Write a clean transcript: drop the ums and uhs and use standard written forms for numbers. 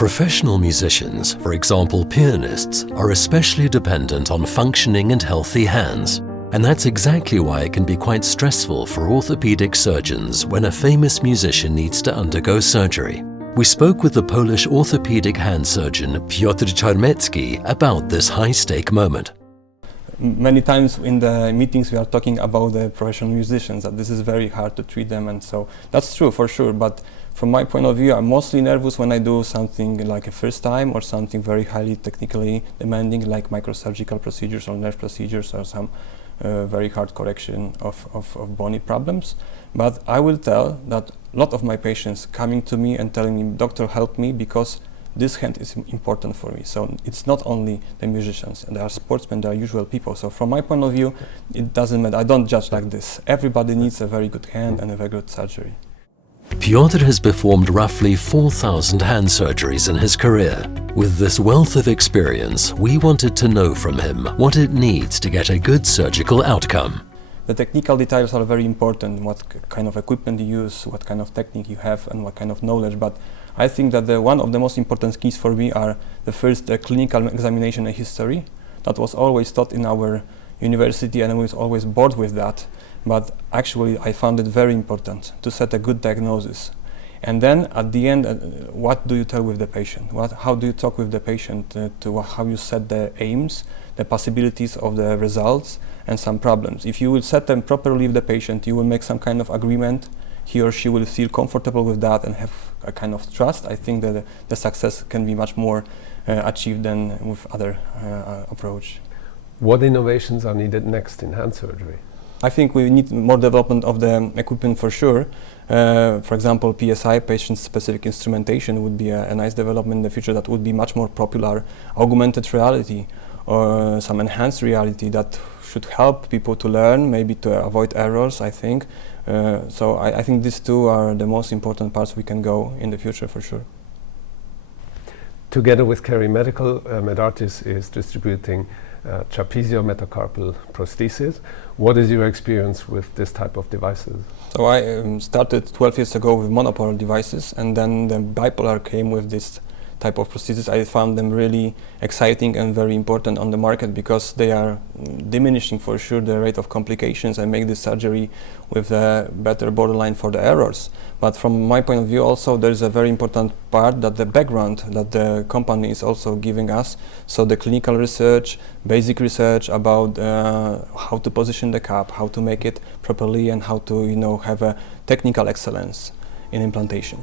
Professional musicians, for example pianists, are especially dependent on functioning and healthy hands. And that's exactly why it can be quite stressful for orthopedic surgeons when a famous musician needs to undergo surgery. We spoke with the Polish orthopedic hand surgeon Piotr Czarnecki about this high-stake moment. Many times in the meetings we are talking about the professional musicians, that this is very hard to treat them, and so that's true for sure, but from my point of view I'm mostly nervous when I do something like a first time or something very highly technically demanding like microsurgical procedures or nerve procedures or some very hard correction of bony problems. But I will tell that a lot of my patients coming to me and telling me, doctor, help me because this hand is important for me. So it's not only the musicians, and there are sportsmen, there are usual people. So from my point of view, it doesn't matter. I don't judge like this. Everybody needs a very good hand and a very good surgery. Piotr has performed roughly 4,000 hand surgeries in his career. With this wealth of experience, we wanted to know from him what it needs to get a good surgical outcome. The technical details are very important, what kind of equipment you use, what kind of technique you have, and what kind of knowledge. But I think that one of the most important keys for me are the first clinical examination and history. That was always taught in our university, and I was always bored with that. But actually I found it very important to set a good diagnosis. And then at the end, what do you tell with the patient? How do you talk with the patient how you set the aims, the possibilities of the results, and some problems. If you will set them properly with the patient, you will make some kind of agreement. He or she will feel comfortable with that and have a kind of trust. I think that the success can be much more achieved than with other approach. What innovations are needed next in hand surgery? I think we need more development of the equipment for sure. For example, PSI, patient-specific instrumentation, would be a nice development in the future that would be much more popular. Augmented reality or some enhanced reality that should help people to learn, maybe to avoid errors, I think. So I think these two are the most important parts we can go in the future for sure. Together with Kerry Medical, Medartis is distributing trapeziometacarpal prosthesis. What is your experience with this type of devices? So I started 12 years ago with monopolar devices, and then the bipolar came with this type of prosthesis. I found them really exciting and very important on the market because they are diminishing for sure the rate of complications and make this surgery with a better borderline for the errors. But from my point of view also there is a very important part that the background that the company is also giving us. So the clinical research, basic research about how to position the cap, how to make it properly, and how to have a technical excellence in implantation.